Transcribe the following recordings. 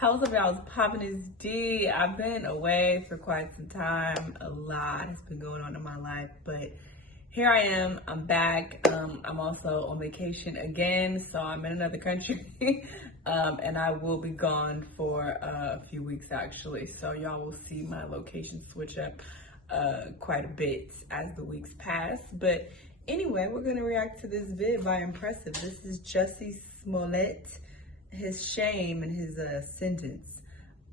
How's up, y'all? It's popping is D. I've been away for quite some time. A lot has been going on in my life, but here I am. I'm back. I'm also on vacation again, so I'm in another country, and I will be gone for a few weeks actually. So y'all will see my location switch up quite a bit as the weeks pass. But anyway, we're gonna react to this vid by Impressive. This is Jussie Smollett. His shame and his sentence.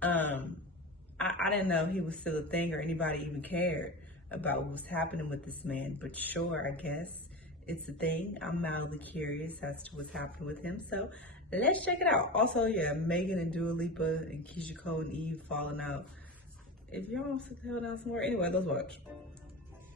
I didn't know he was still a thing or anybody even cared about what was happening with this man, but sure, I guess it's a thing. I'm mildly curious as to what's happening with him, so let's check it out. Also, yeah, Megan and Dua Lipa and Keyshia Cole Eve falling out. If y'all want to hell down some more, anyway, let's watch.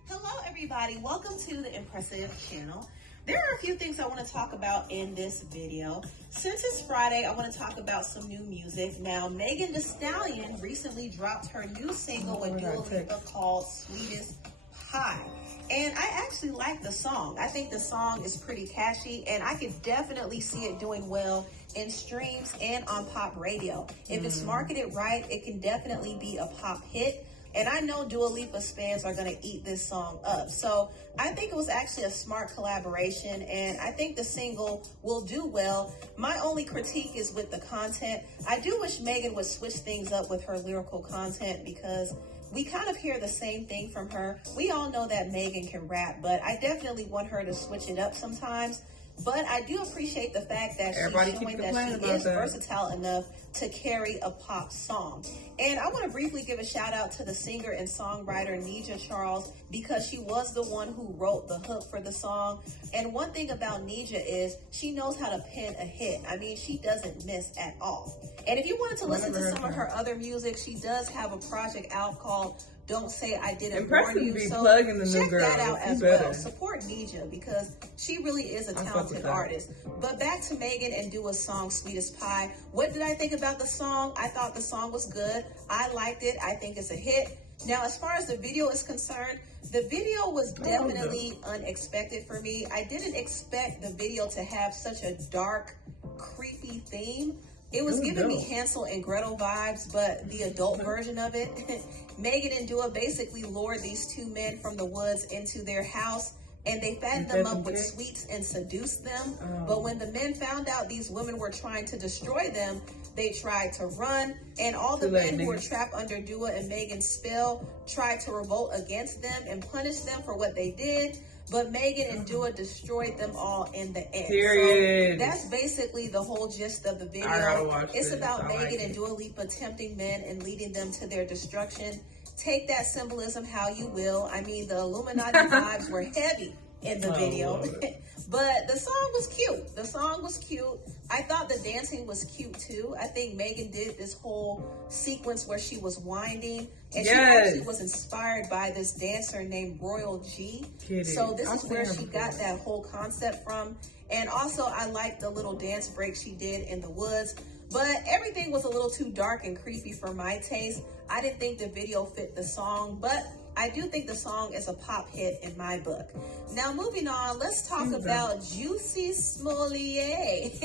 Hello everybody, welcome to the Impressive channel. There are a few things I want to talk about in this video. Since it's Friday, I want to talk about some new music. Now, Megan Thee Stallion recently dropped her new single with Dua Lipa called Sweetest Pie. And I actually like the song. I think the song is pretty catchy, and I could definitely see it doing well in streams and on pop radio. If it's marketed right, it can definitely be a pop hit. And I know Dua Lipa's fans are going to eat this song up. So I think it was actually a smart collaboration, and I think the single will do well. My only critique is with the content. I do wish Megan would switch things up with her lyrical content, because we kind of hear the same thing from her. We all know that Megan can rap, but I definitely want her to switch it up sometimes. But I do appreciate the fact that she's showing that she is versatile enough to carry a pop song. And I want to briefly give a shout out to the singer and songwriter Neja Charles, because she was the one who wrote the hook for the song. And one thing about Neja is she knows how to pen a hit. I mean, she doesn't miss at all. And if you wanted to listen to some of her other music, she does have a project out called Don't Say I Didn't Warn You. So check that out as well. Support Neja, because she really is a talented artist. But back to Megan and Dua's song Sweetest Pie. What did I think about the song? I thought the song was good. I liked it. I think it's a hit. Now, as far as the video is concerned, the video was definitely unexpected for me. I didn't expect the video to have such a dark, creepy theme. It was giving me Hansel and Gretel vibes, but the adult version of it. Megan and Dua basically lured these two men from the woods into their house, and they fattened them up with sweets and seduced them. But when the men found out these women were trying to destroy them, they tried to run, and all the men who were trapped under Dua and Megan's spell tried to revolt against them and punish them for what they did. But Megan and Dua destroyed them all in the end. So that's basically the whole gist of the video. It's about Megan and Dua Lipa tempting men and leading them to their destruction. Take that symbolism how you will. I mean, the Illuminati vibes were heavy in the video. But the song was cute. The song was cute. I thought the dancing was cute too. I think Megan did this whole sequence where she was winding, and she actually was inspired by this dancer named Royal G. So this is where she got that whole concept from. And also, I liked the little dance break she did in the woods. But everything was a little too dark and creepy for my taste. I didn't think the video fit the song, but I do think the song is a pop hit in my book. Now, moving on, let's talk about Jussie Smollett.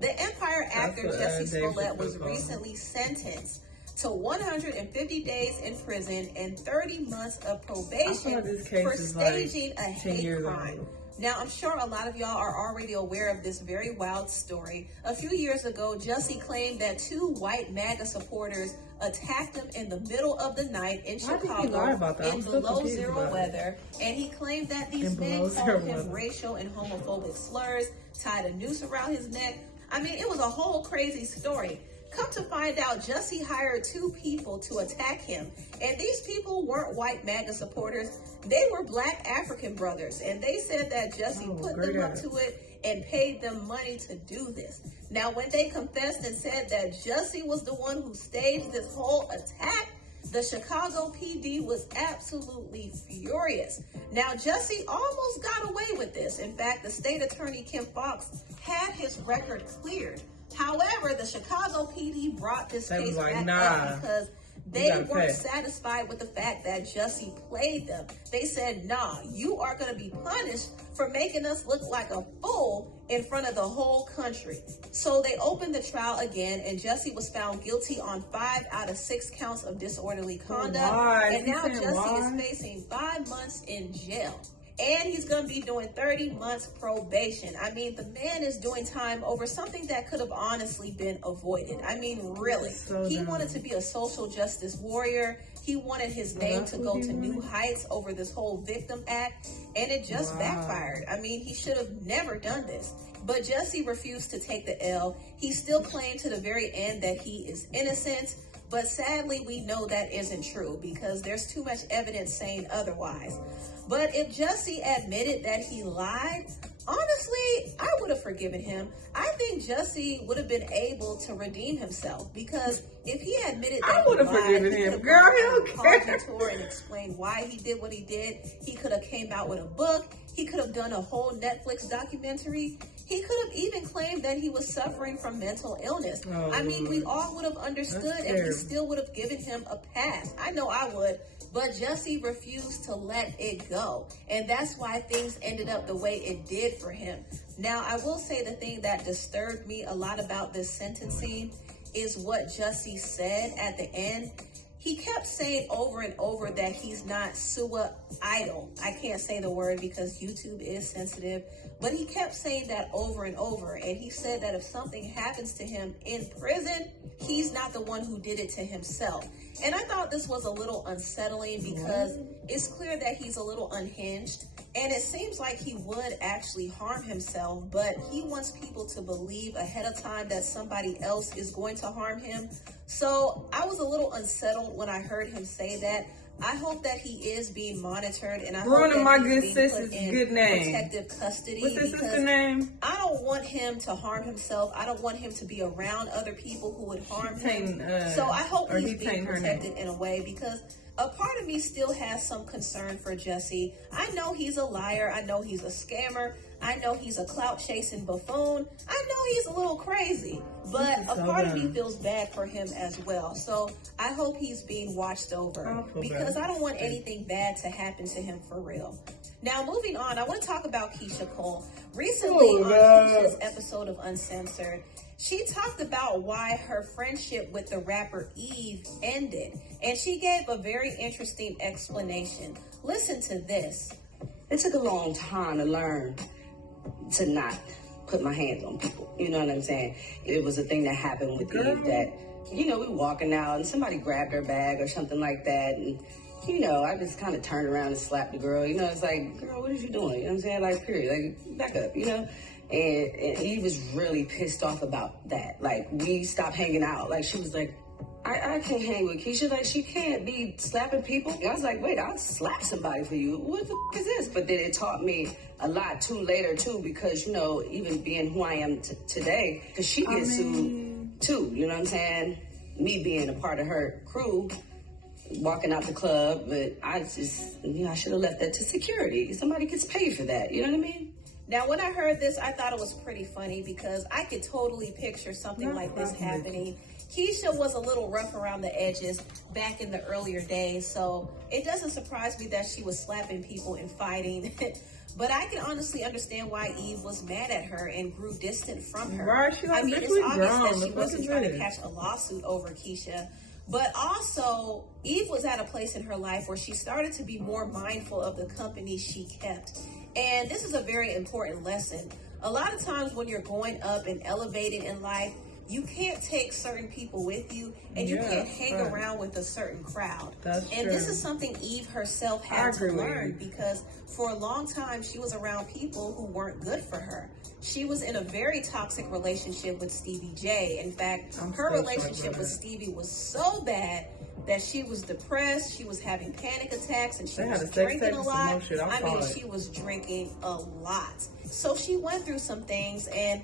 The Empire actor Jussie Smollett was recently sentenced to 150 days in prison and 30 months of probation for staging a hate crime. Now, I'm sure a lot of y'all are already aware of this very wild story. A few years ago, Jussie claimed that two white MAGA supporters attacked him in the middle of the night in Chicago in below zero weather. And he claimed that these men called him racial and homophobic slurs, tied a noose around his neck. I mean, it was a whole crazy story. Come to find out, Jussie hired two people to attack him. And these people weren't white MAGA supporters. They were black African brothers. And they said that Jussie put them up to it and paid them money to do this. Now, when they confessed and said that Jussie was the one who staged this whole attack, the Chicago PD was absolutely furious. Now, Jussie almost got away with this. In fact, the state attorney, Kim Foxx, had his record cleared. However, the Chicago PD brought this case back up because they weren't satisfied with the fact that Jussie played them. They said, nah, you are going to be punished for making us look like a fool in front of the whole country. So they opened the trial again, and Jussie was found guilty on 5 out of 6 counts of disorderly conduct. And now Jussie is facing 5 months in jail. And he's going to be doing 30 months probation. I mean, the man is doing time over something that could have honestly been avoided. I mean, really. He wanted to be a social justice warrior. He wanted his name to go to new heights over this whole victim act, and it just backfired. I mean, he should have never done this. But Jussie refused to take the L. He still claimed to the very end that he is innocent. But sadly, we know that isn't true because there's too much evidence saying otherwise. But if Jussie admitted that he lied, honestly, I would have forgiven him. I think Jussie would have been able to redeem himself because if he admitted that I would have forgiven him. Girl, he don't care. Tour and explained why he did what he did. He could have came out with a book. He could have done a whole Netflix documentary. He could have even claimed that he was suffering from mental illness. I mean, we all would have understood and we still would have given him a pass. I know I would. But Jussie refused to let it go. And that's why things ended up the way it did for him. Now, I will say the thing that disturbed me a lot about this sentencing is what Jussie said at the end. He kept saying over and over that he's not suicidal. I can't say the word because YouTube is sensitive, but he kept saying that over and over. And he said that if something happens to him in prison, he's not the one who did it to himself. And I thought this was a little unsettling because it's clear that he's a little unhinged. And it seems like he would actually harm himself, but he wants people to believe ahead of time that somebody else is going to harm him. So I was a little unsettled when I heard him say that. I hope that he is being monitored, and I hope that he's being put in protective custody. What's his sister's name? I don't want him to harm himself. I don't want him to be around other people who would harm him. So I hope he's being protected in a way because a part of me still has some concern for Jussie. I know he's a liar. I know he's a scammer. I know he's a clout-chasing buffoon. I know he's a little crazy, but a part of me feels bad for him as well. So I hope he's being watched over because I don't want anything bad to happen to him for real. Now, moving on, I want to talk about Keyshia Cole. Recently on Keyshia's episode of Uncensored, she talked about why her friendship with the rapper Eve ended, and she gave a very interesting explanation. Listen to this. It took a long time to learn to not put my hands on people. You know what I'm saying? It was a thing that happened with Eve that, you know, we were walking out and somebody grabbed her bag or something like that. And, you know, I just kind of turned around and slapped the girl. You know, it's like, girl, what are you doing? You know what I'm saying? Like, period. Like, back up, you know? And Eve was really pissed off about that. Like, we stopped hanging out. Like, she was like, I can't hang with Keyshia. Like, she can't be slapping people. I was like, wait, I'll slap somebody for you. What the is this? But then it taught me a lot, too, later, too, because, you know, even being who I am today, because she gets sued, too. You know what I'm saying? Me being a part of her crew, walking out the club, but I just, you know, I should have left that to security. Somebody gets paid for that. You know what I mean? Now, when I heard this, I thought it was pretty funny because I could totally picture something like this happening. Keyshia was a little rough around the edges back in the earlier days, so it doesn't surprise me that she was slapping people and fighting. But I can honestly understand why Eve was mad at her and grew distant from her. I mean, it's obvious that she wasn't trying to catch a lawsuit over Keyshia. But also, Eve was at a place in her life where she started to be more mindful of the company she kept. And this is a very important lesson. A lot of times when you're going up and elevating in life, you can't take certain people with you, and you can't hang around with a certain crowd. And this is something Eve herself had to learn because for a long time, she was around people who weren't good for her. She was in a very toxic relationship with Stevie J. In fact, her relationship with Stevie was so bad that she was depressed, she was having panic attacks, and she was drinking a lot. I mean, she was drinking a lot. So she went through some things, and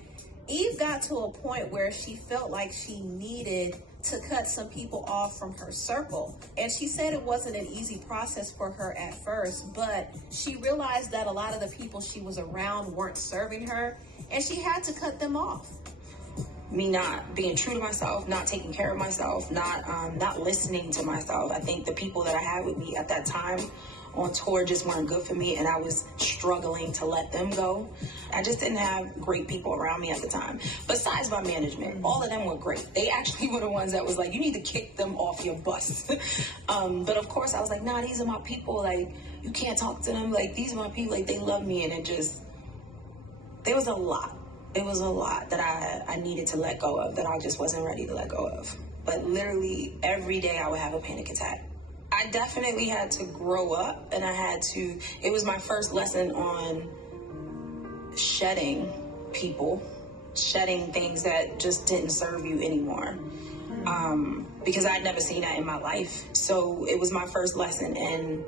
Eve got to a point where she felt like she needed to cut some people off from her circle. And she said it wasn't an easy process for her at first, but she realized that a lot of the people she was around weren't serving her, and she had to cut them off. Me not being true to myself, not taking care of myself, not listening to myself. I think the people that I had with me at that time on tour just weren't good for me, and I was struggling to let them go. I just didn't have great people around me at the time. Besides my management, all of them were great. They actually were the ones that was like, you need to kick them off your bus. But of course I was like, nah, these are my people. Like, you can't talk to them. Like, these are my people. Like, they love me. And there was a lot. It was a lot that I needed to let go of, that I just wasn't ready to let go of. But literally every day I would have a panic attack. I definitely had to grow up, and it was my first lesson on shedding people, shedding things that just didn't serve you anymore. Because I'd never seen that in my life. So it was my first lesson, and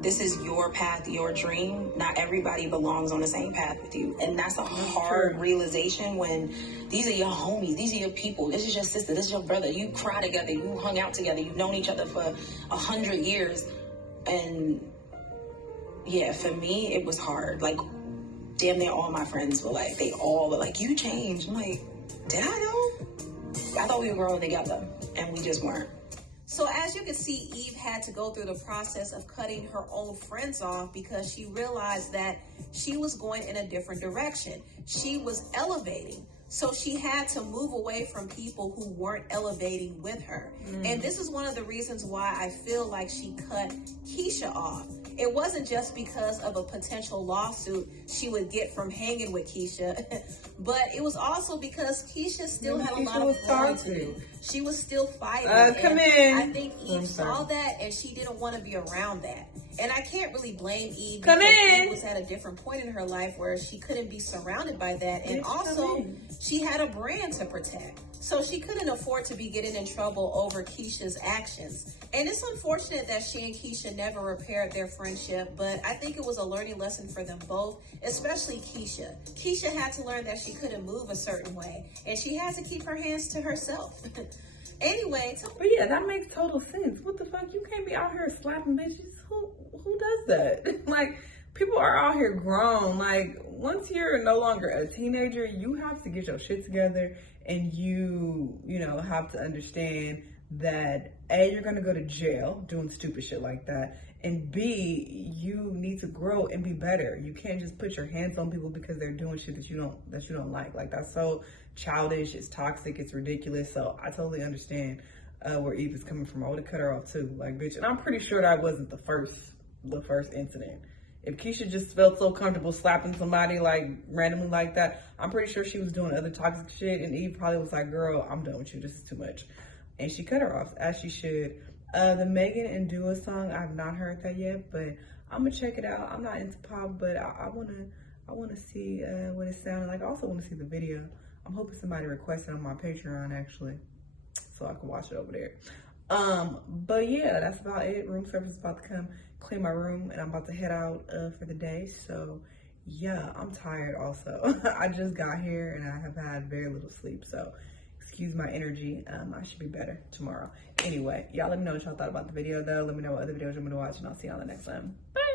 this is your path, your dream. Not everybody belongs on the same path with you. And that's a hard realization when these are your homies, these are your people, this is your sister, this is your brother. You cry together, you hung out together, you've known each other for 100 years. And yeah, for me, it was hard. Like, damn near all my friends were like, you changed. I'm like, did I know? I thought we were growing together, and we just weren't. So as you can see, Eve had to go through the process of cutting her old friends off because she realized that she was going in a different direction. She was elevating. So she had to move away from people who weren't elevating with her. And this is one of the reasons why I feel like she cut Keyshia off. It wasn't just because of a potential lawsuit she would get from hanging with Keyshia, but it was also because Keyshia still had a lot of growing to do. She was still fighting. I think Eve saw that, and she didn't want to be around that. And I can't really blame Eve because Eve was at a different point in her life where she couldn't be surrounded by that. And also, she had a brand to protect. So she couldn't afford to be getting in trouble over Keyshia's actions. And it's unfortunate that she and Keyshia never repaired their friendship, but I think it was a learning lesson for them both, especially Keyshia. Keyshia had to learn that she couldn't move a certain way, and she had to keep her hands to herself. Anyway, but yeah, that makes total sense. What the fuck? You can't be out here slapping bitches. Who does that? Like, people are out here grown. Like, once you're no longer a teenager, you have to get your shit together, and you know, have to understand that A, you're gonna go to jail doing stupid shit like that, and B, you need to grow and be better. You can't just put your hands on people because they're doing shit that you don't like. Like, that's so childish, it's toxic, it's ridiculous. So I totally understand where Eve is coming from. I would have cut her off too, like, bitch. And I'm pretty sure that wasn't the first incident. If Keyshia just felt so comfortable slapping somebody like randomly like that, I'm pretty sure she was doing other toxic shit, and Eve probably was like, girl, I'm done with you, this is too much. And she cut her off, as she should. The Megan and Dua song, I have not heard that yet, but I'm gonna check it out. I'm not into pop, but I wanna see what it sounded like. I also wanna see the video. I'm hoping somebody requested on my Patreon, actually, so I can watch it over there. But yeah, that's about it. Room service is about to come clean my room, and I'm about to head out for the day. So yeah, I'm tired also. I just got here and I have had very little sleep, so excuse my energy. I should be better tomorrow. Anyway, y'all let me know what y'all thought about the video though. Let me know what other videos you want me to watch, and I'll see you on the next one. Bye.